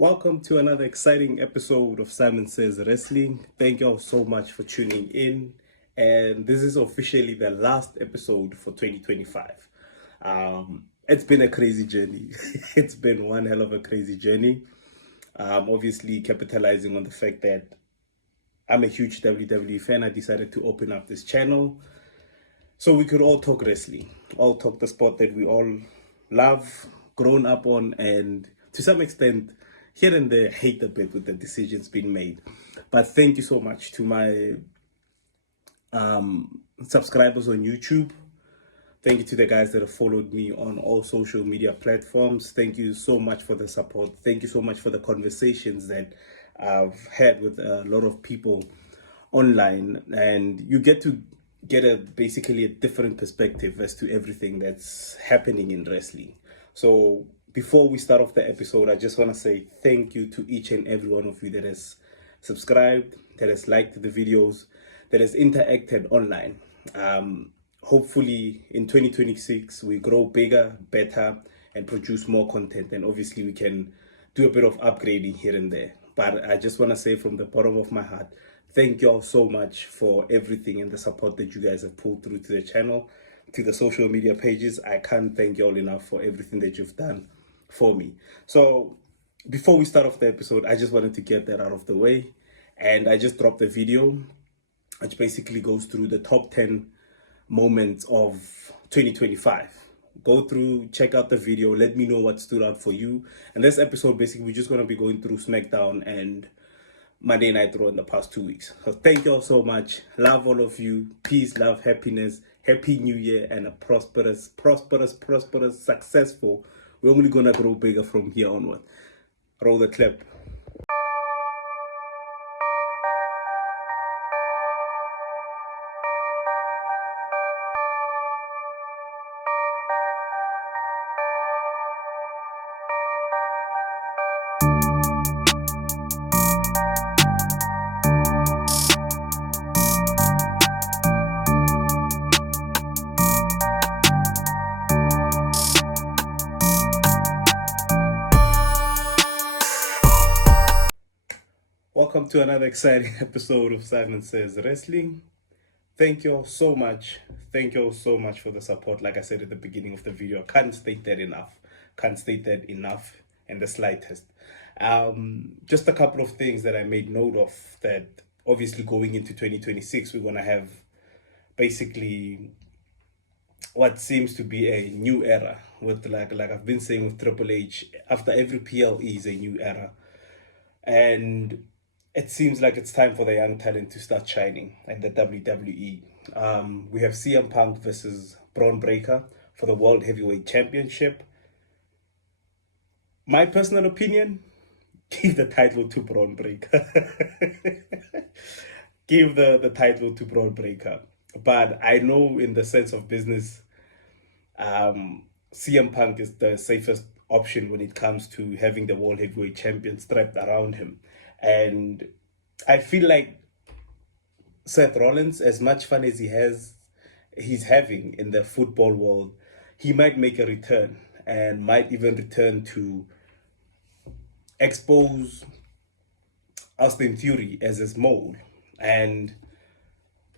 Welcome to another exciting episode of Simon Says Wrestling. Thank you all so much for tuning in. And this is officially the last episode for 2025. It's been a crazy journey. It's been one hell of a crazy journey. Obviously, capitalizing on the fact that I'm a huge WWE fan, I decided to open up this channel so we could all talk wrestling, all talk the sport that we all love, grown up on, and to some extent, here and there, hate a bit with the decisions being made. But thank you so much to my subscribers on YouTube. Thank you to the guys that have followed me on all social media platforms. Thank you so much for the support. Thank you so much for the conversations that I've had with a lot of people online. And you get to get basically a different perspective as to everything that's happening in wrestling. So before we start off the episode, I just want to say thank you to each and every one of you that has subscribed, that has liked the videos, that has interacted online. Hopefully in 2026, we grow bigger, better, and produce more content. And obviously we can do a bit of upgrading here and there. But I just want to say from the bottom of my heart, thank you all so much for everything and the support that you guys have pulled through to the channel, to the social media pages. I can't thank you all enough for everything that you've done for me. So before we start off the episode, I just wanted to get that out of the way. And I just dropped a video which basically goes through the top 10 moments of 2025. Go through, check out the video, let me know what stood out for you. And this episode, basically, we're just going to be going through SmackDown and Monday Night Raw in the past 2 weeks. So thank you all so much. Love all of you. Peace, love, happiness. Happy New Year and a prosperous, successful. We're only going to grow bigger from here onward. Roll the clip. Welcome to another exciting episode of Simon Says Wrestling. Thank you all so much. Thank you all so much for the support. Like I said at the beginning of the video, I can't state that enough. Can't state that enough in the slightest. Just a couple of things that I made note of, that obviously going into 2026, we're going to have basically what seems to be a new era with, like I've been saying with Triple H, after every PLE is a new era. And it seems like it's time for the young talent to start shining in the WWE. We have CM Punk versus Bron for the World Heavyweight Championship. My personal opinion, give the title to Bron Breakker. Give the title to Bron Breakker. But I know in the sense of business, CM Punk is the safest option when it comes to having the World Heavyweight Champion strapped around him. And I feel like Seth Rollins, as much fun as he's having in the football world, he might make a return and might even return to expose Austin Theory as his mole.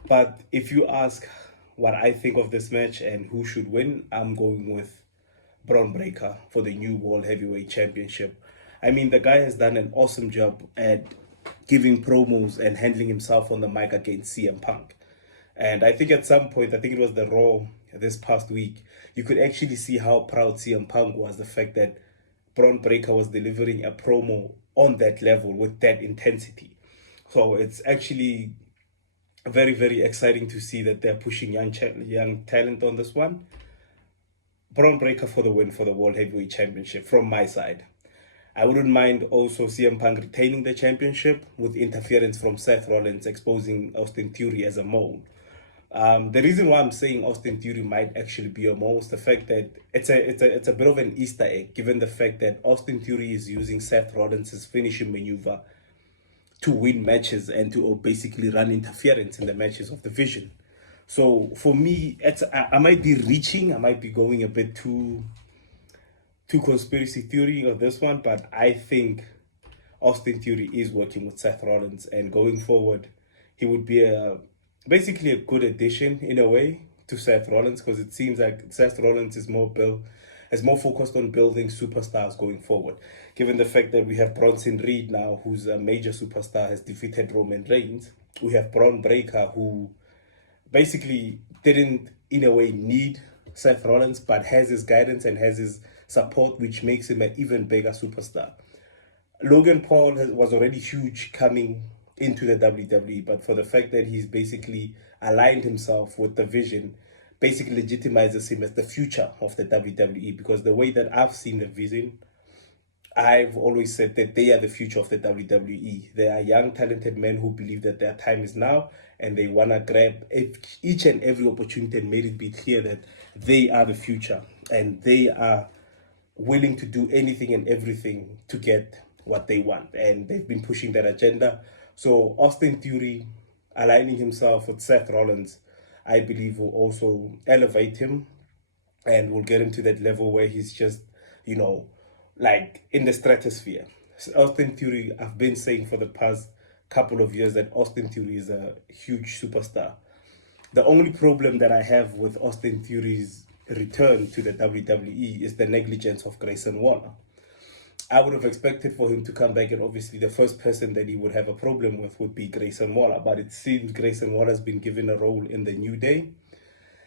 But if you ask what I think of this match and who should win, I'm going with Bron Breakker for the new World Heavyweight Championship. I mean, the guy has done an awesome job at giving promos and handling himself on the mic against CM Punk. And I think at some point, I think it was the Raw this past week, you could actually see how proud CM Punk was, the fact that Bron Breakker was delivering a promo on that level with that intensity. So it's actually very, very exciting to see that they're pushing young talent on this one. Bron Breakker for the win for the World Heavyweight Championship from my side. I wouldn't mind also CM Punk retaining the championship with interference from Seth Rollins exposing Austin Theory as a mole. The reason why I'm saying Austin Theory might actually be a mole is the fact that it's a bit of an Easter egg, given the fact that Austin Theory is using Seth Rollins' finishing maneuver to win matches and to basically run interference in the matches of the Vision. So for me, I might be reaching, I might be going a bit too conspiracy theory of this one, but I think Austin Theory is working with Seth Rollins, and going forward, he would be basically a good addition in a way to Seth Rollins, because it seems like Seth Rollins is more focused on building superstars going forward. Given the fact that we have Bronson Reed now, who's a major superstar, has defeated Roman Reigns. We have Bron Breakker, who basically didn't, in a way, need Seth Rollins, but has his guidance and has his support, which makes him an even bigger superstar. Logan Paul was already huge coming into the WWE, but for the fact that he's basically aligned himself with the vision, basically legitimizes him as the future of the WWE, because the way that I've seen the vision, I've always said that they are the future of the WWE. They are young, talented men who believe that their time is now, and they want to grab each and every opportunity and made it be clear that they are the future, and they are willing to do anything and everything to get what they want. And they've been pushing that agenda. So Austin Theory aligning himself with Seth Rollins, I believe, will also elevate him and will get him to that level where he's just, like in the stratosphere. Austin Theory, I've been saying for the past couple of years that Austin Theory is a huge superstar. The only problem that I have with Austin Theory's return to the WWE is the negligence of Grayson Waller. I would have expected for him to come back, and obviously the first person that he would have a problem with would be Grayson Waller, but it seems Grayson Waller has been given a role in the New Day,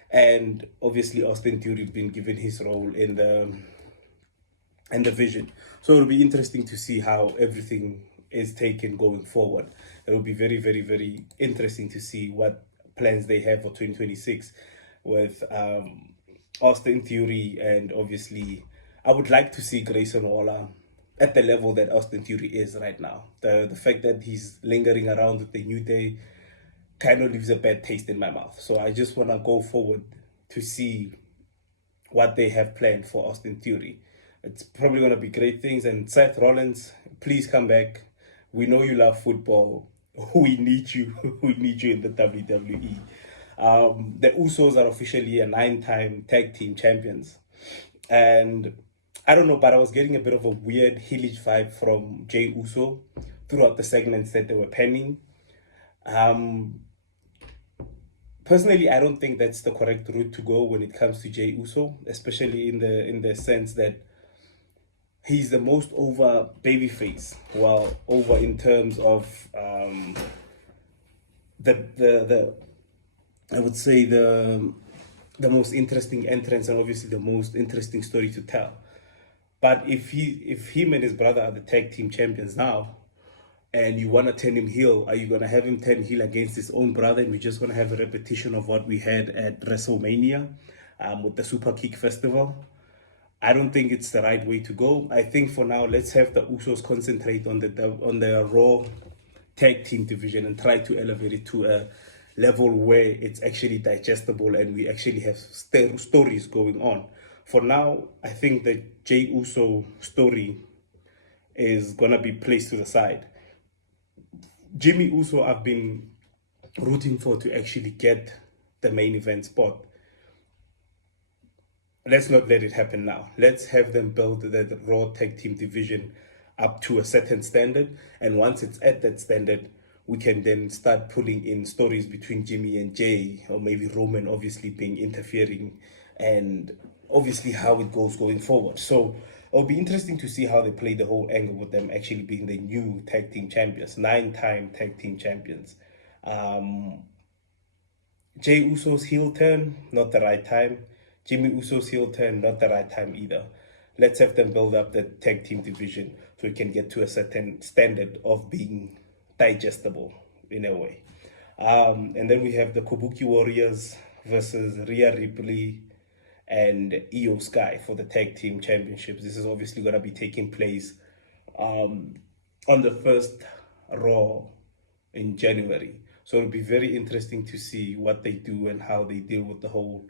and obviously Austin Theory has been given his role in the Vision. So it'll be interesting to see how everything is taken going forward. It will be very, very, very interesting to see what plans they have for 2026 with Austin Theory, and obviously I would like to see Grayson Waller at the level that Austin Theory is right now. The fact that he's lingering around with the New Day kind of leaves a bad taste in my mouth. So I just want to go forward to see what they have planned for Austin Theory. It's probably going to be great things. And Seth Rollins, please come back. We know you love football. We need you. We need you in the WWE. The Usos are officially a 9-time tag team champions. And I don't know, but I was getting a bit of a weird heelish vibe from Jey Uso throughout the segments that they were penning. Personally, I don't think that's the correct route to go when it comes to Jey Uso, especially in the sense that he's the most over babyface, while over in terms of the I would say the most interesting entrance, and obviously the most interesting story to tell. But if him and his brother are the tag team champions now, and you want to turn him heel, are you going to have him turn heel against his own brother, and we're just going to have a repetition of what we had at WrestleMania with the Super Kick Festival? I don't think it's the right way to go. I think for now, let's have the Usos concentrate on the Raw tag team division and try to elevate it to a level where it's actually digestible and we actually have stories going on. For now, I think the Jey Uso story is gonna be placed to the side. Jimmy Uso, I've been rooting for to actually get the main event spot. Let's not let it happen now. Let's have them build the Raw tag team division up to a certain standard, and once it's at that standard, we can then start pulling in stories between Jimmy and Jay, or maybe Roman obviously being interfering, and obviously how it goes going forward. So it'll be interesting to see how they play the whole angle with them actually being the new tag team champions, 9-time tag team champions. Jey Uso's heel turn, not the right time. Jimmy Uso's heel turn, not the right time either. Let's have them build up the tag team division so we can get to a certain standard of being digestible in a way. And then we have the Kabuki Warriors versus Rhea Ripley and Io Sky for the tag team championships. This is obviously going to be taking place on the first Raw in January. So it'll be very interesting to see what they do and how they deal with the whole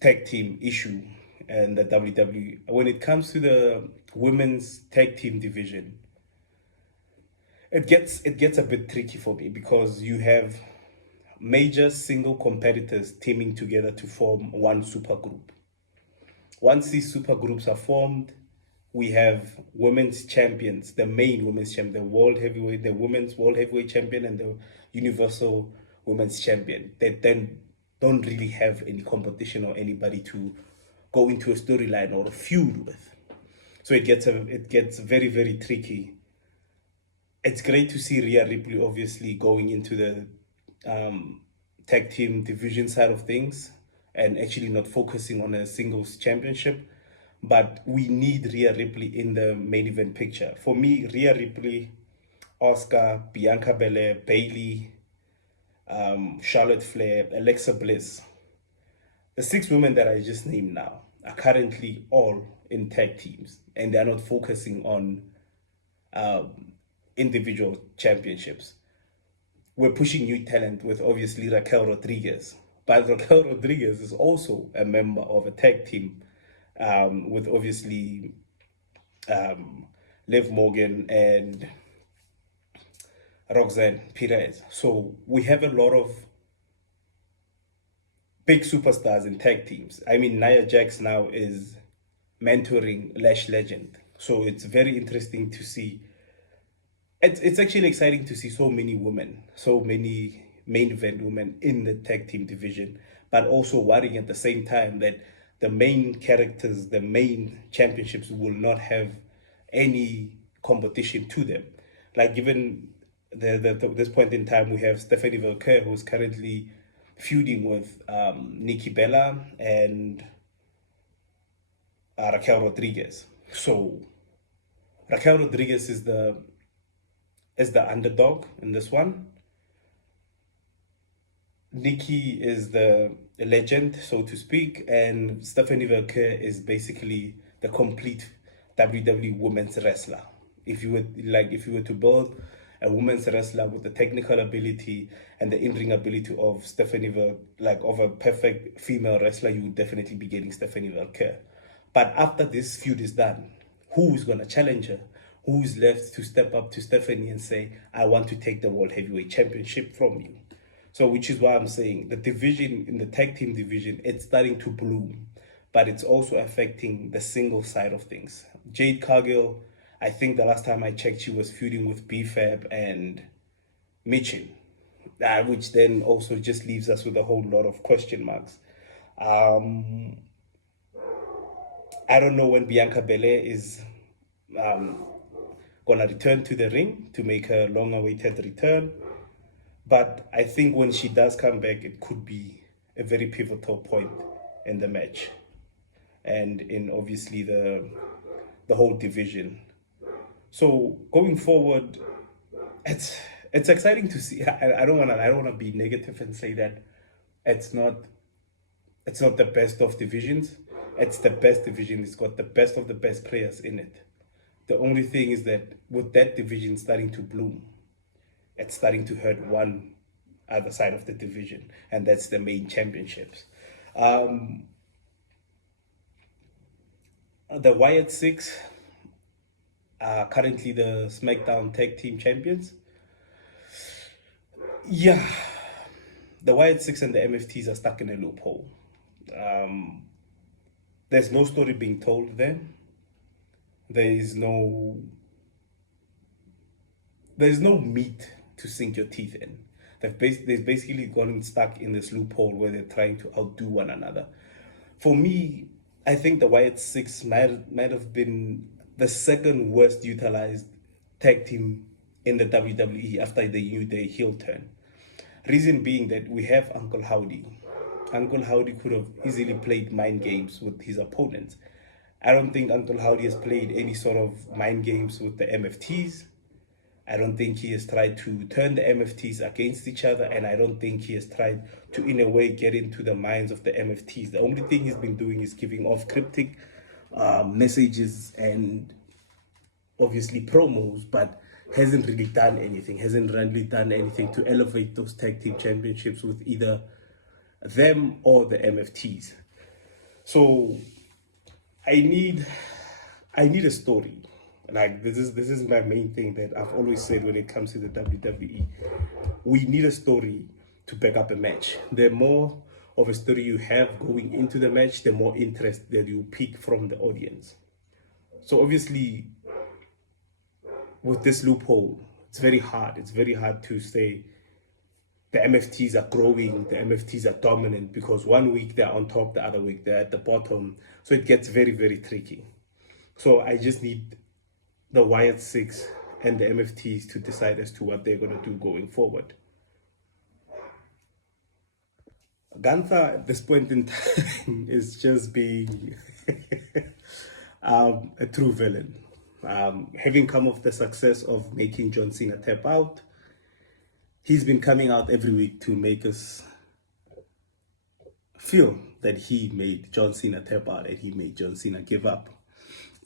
tag team issue and the WWE. When it comes to the women's tag team division, it gets a bit tricky for me because you have major single competitors teaming together to form one super group. Once these super groups are formed, we have women's champions, the main women's champion, the women's world heavyweight champion, and the universal women's champion. That then don't really have any competition or anybody to go into a storyline or a feud with. So it gets very, very tricky. It's great to see Rhea Ripley obviously going into the tag team division side of things and actually not focusing on a singles championship. But we need Rhea Ripley in the main event picture. For me, Rhea Ripley, Asuka, Bianca Belair, Bayley, Charlotte Flair, Alexa Bliss. The 6 women that I just named now are currently all in tag teams, and they're not focusing on individual championships. We're pushing new talent with obviously Raquel Rodriguez, but Raquel Rodriguez is also a member of a tag team with obviously Liv Morgan and Roxanne Perez. So we have a lot of big superstars in tag teams. I mean, Nia Jax now is mentoring Lash Legend. So it's very interesting to see. It's actually exciting to see so many women, so many main event women in the tag team division, but also worrying at the same time that the main characters, the main championships will not have any competition to them. Like given this point in time, we have Stephanie Valkyrie, who's currently feuding with Nikki Bella and Raquel Rodriguez. So Raquel Rodriguez is the underdog in this one. Nikki is the legend, so to speak, and Stephanie Valkyrie is basically the complete WWE women's wrestler. If you were to build a women's wrestler with the technical ability and the in-ring ability of of a perfect female wrestler, you would definitely be getting Stephanie Valkyrie. But after this feud is done, who's gonna challenge her? Who's left to step up to Stephanie and say, I want to take the World Heavyweight Championship from you? So which is why I'm saying the division, in the tag team division, it's starting to bloom, but it's also affecting the single side of things. Jade Cargill, I think the last time I checked, she was feuding with BFAB and Mitchell, which then also just leaves us with a whole lot of question marks. I don't know when Bianca Belair is gonna return to the ring to make her long-awaited return. But I think when she does come back, it could be a very pivotal point in the match and in obviously the whole division. So going forward, it's exciting to see. I don't wanna be negative and say that it's not the best of divisions. It's the best division. It's got the best of the best players in it. The only thing is that with that division starting to bloom, it's starting to hurt one other side of the division, and that's the main championships. The Wyatt Six are currently the SmackDown Tag Team Champions. Yeah, the Wyatt Six and the MFTs are stuck in a loophole. There's no story being told there. There's no meat to sink your teeth in. They've basically gotten stuck in this loophole where they're trying to outdo one another. For me, I think the Wyatt Six might have been the second worst utilized tag team in the WWE after the New Day heel turn. Reason being that we have Uncle Howdy. Uncle Howdy could have easily played mind games with his opponents. I don't think Uncle Howdy has played any sort of mind games with the MFTs. I don't think he has tried to turn the MFTs against each other, and I don't think he has tried to, in a way, get into the minds of the MFTs. The only thing he's been doing is giving off cryptic messages and obviously promos, but hasn't really done anything, to elevate those tag team championships with either them or the MFTs. So I need a story. Like this is my main thing that I've always said when it comes to the WWE. We need a story to back up a match. The more of a story you have going into the match, the more interest that you pick from the audience. So obviously, with this loophole, it's very hard. It's very hard to say the MFTs are growing, the MFTs are dominant, because one week they're on top, the other week they're at the bottom. So it gets very, very tricky. So I just need the Wired Six and the MFTs to decide as to what they're going to do going forward. Gunther at this point in time is just being a true villain. Having come off the success of making John Cena tap out, he's been coming out every week to make us feel that he made John Cena tap out and he made John Cena give up.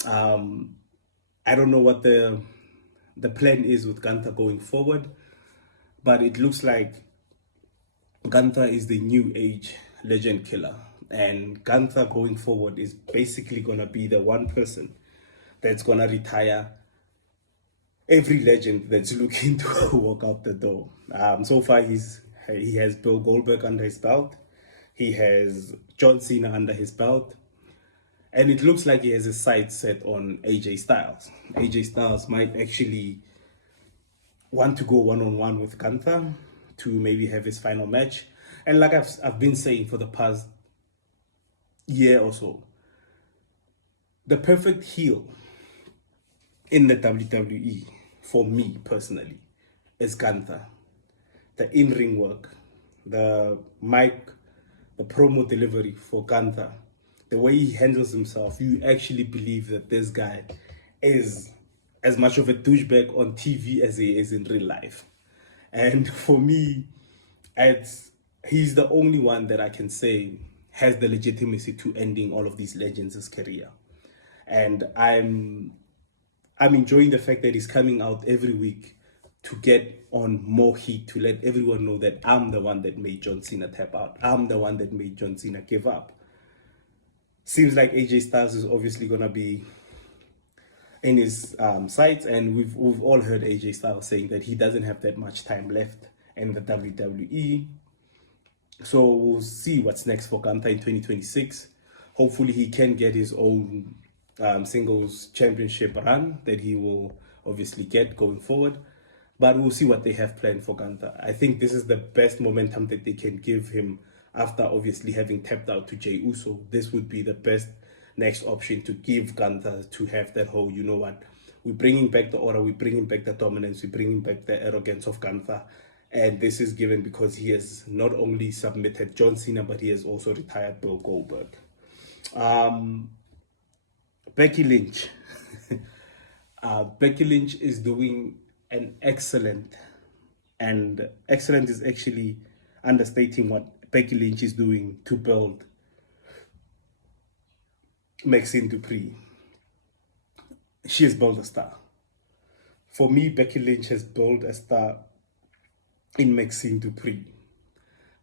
I don't know what the plan is with Gunther going forward, but it looks like Gunther is the new age legend killer, and Gunther going forward is basically gonna be the one person that's gonna retire every legend that's looking to walk out the door. So far, he has Bill Goldberg under his belt, he has John Cena under his belt, and it looks like he has his sights set on AJ Styles. AJ Styles might actually want to go one-on-one with Gunther to maybe have his final match. And like I've been saying for the past year or so, the perfect heel in the WWE, for me personally, is Gunther. The in-ring work, the mic, the promo delivery for Gunther, the way he handles himself, you actually believe that this guy is as much of a douchebag on TV as he is in real life. And for me, he's the only one that I can say has the legitimacy to ending all of these legends' career. And I'm enjoying the fact that he's coming out every week to get on more heat, to let everyone know that I'm the one that made John Cena tap out. I'm the one that made John Cena give up. Seems like AJ Styles is obviously gonna be in his sights, and we've all heard AJ Styles saying that he doesn't have that much time left in the WWE. So we'll see what's next for Gunther in 2026. Hopefully he can get his own singles championship run that he will obviously get going forward. But we'll see what they have planned for Gunther. I think this is the best momentum that they can give him after obviously having tapped out to Jey Uso. This would be the best next option to give Gunther, to have that whole, you know what, we're bringing back the order, we're bringing back the dominance, we're bringing back the arrogance of Gunther. And this is given because he has not only submitted John Cena, but he has also retired Bill Goldberg. Becky Lynch. Becky Lynch is doing an excellent, and excellent is actually understating what Becky Lynch is doing to build Maxine Dupree. She has built a star. For me, Becky Lynch has built a star in Maxine Dupree.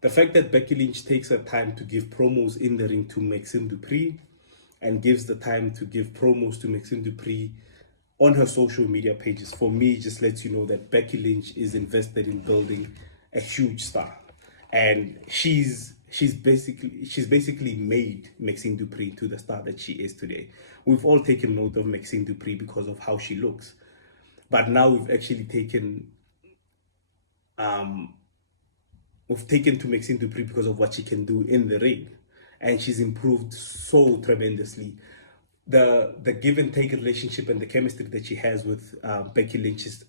The fact that Becky Lynch takes her time to give promos in the ring to Maxine Dupree and gives the time to give promos to Maxine Dupree on her social media pages, for me, just lets you know that Becky Lynch is invested in building a huge star. And she's basically made Maxine Dupree to the star that she is today. We've all taken note of Maxine Dupree because of how she looks. But now we've actually taken to Maxine Dupree because of what she can do in the ring, and she's improved so tremendously. The give and take relationship and the chemistry that she has with Becky Lynch is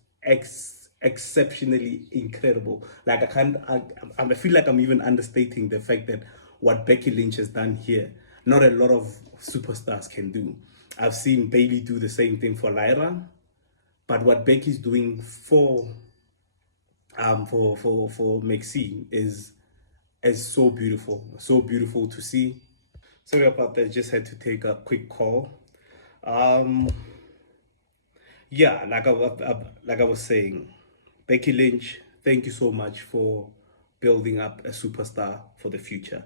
exceptionally incredible. Like I feel like I'm even understating the fact that what Becky Lynch has done here, not a lot of superstars can do. I've seen Bayley do the same thing for Lyra, but what Becky's doing for Maxine is so beautiful to see. Sorry about that, just had to take a quick call. Yeah, like I was saying, Becky Lynch, thank you so much for building up a superstar for the future.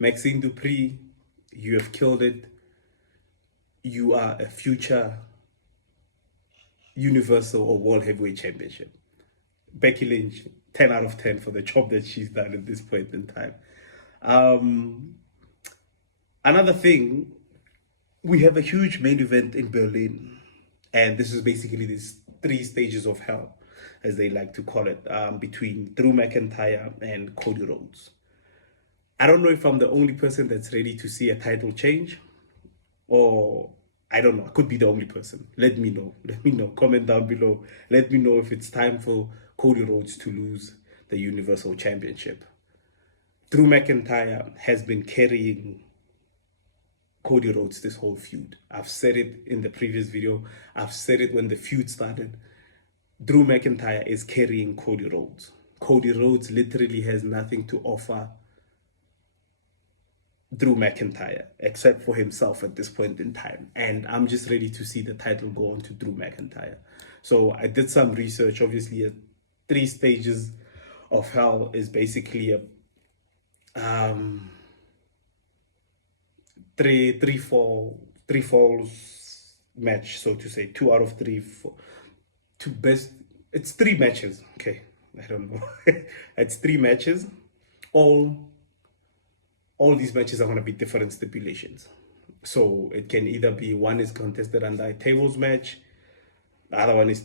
Maxine Dupree, you have killed it. You are a future Universal or World Heavyweight Championship. Becky Lynch, 10 out of 10 for the job that she's done at this point in time. Another thing we have a huge main event in Berlin, and this is basically these three stages of hell, as they like to call it, between Drew McIntyre and Cody Rhodes. I don't know if I'm the only person that's ready to see a title change, or I don't know. I could be the only person. Let me know. Let me know. Comment down below. Let me know if it's time for Cody Rhodes to lose the Universal Championship. Drew McIntyre has been carrying Cody Rhodes this whole feud. I've said it in the previous video. I've said it when the feud started. Drew McIntyre is carrying Cody Rhodes. Cody Rhodes literally has nothing to offer Drew McIntyre except for himself at this point in time. And I'm just ready to see the title go on to Drew McIntyre. So I did some research. Obviously, 3 stages of hell is basically a three falls match, so to say. 2 out of 3 two best. It's 3 matches. Okay, I don't know. It's 3 matches. All these matches are going to be different stipulations. So it can either be one is contested under a tables match, the other one is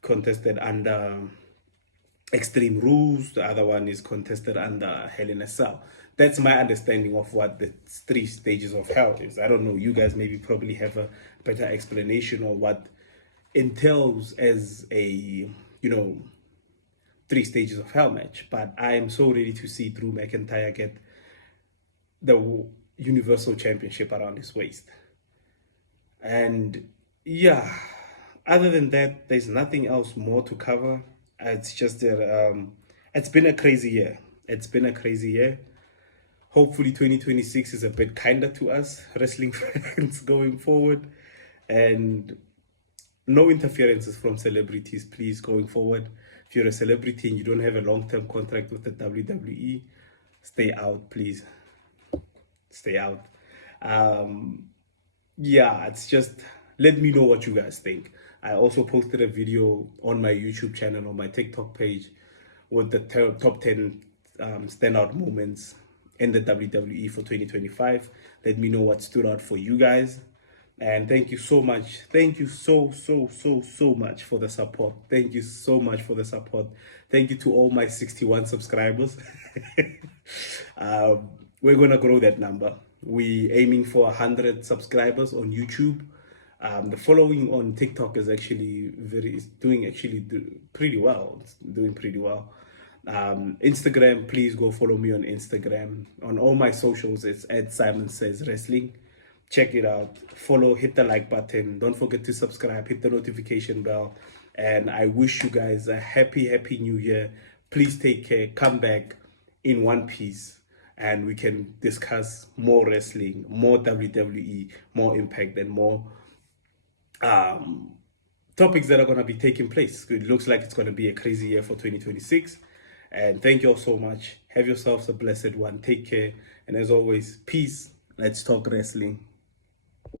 contested under Extreme Rules, the other one is contested under Hell in a Cell. That's my understanding of what the 3 stages of hell is. I don't know, you guys maybe probably have a better explanation or what entails as a, 3 stages of hell match. But I am so ready to see Drew McIntyre get the Universal Championship around his waist. And yeah, other than that, there's nothing else more to cover. It's just that it's been a crazy year. It's been a crazy year. Hopefully 2026 is a bit kinder to us wrestling fans going forward, and no interferences from celebrities, please, going forward. If you're a celebrity and you don't have a long-term contract with the WWE, stay out, please. Stay out. Yeah, it's just, let me know what you guys think. I also posted a video on my YouTube channel, on my TikTok page, with the top 10 standout moments in the WWE for 2025. Let me know what stood out for you guys. And thank you so much. Thank you so much for the support. Thank you so much for the support. Thank you to all my 61 subscribers. We're going to grow that number. We're aiming for 100 subscribers on YouTube. The following on TikTok is actually doing pretty well. It's doing pretty well. Instagram, please go follow me on Instagram. On all my socials, it's @SimonsSaysWrestling. Check it out. Follow, hit the like button. Don't forget to subscribe, hit the notification bell. And I wish you guys a happy new year. Please take care. Come back in one piece, and we can discuss more wrestling, more WWE, more Impact, and more topics that are going to be taking place. It looks like it's going to be a crazy year for 2026. And thank you all so much. Have yourselves a blessed one. Take care. And as always, peace. Let's talk wrestling.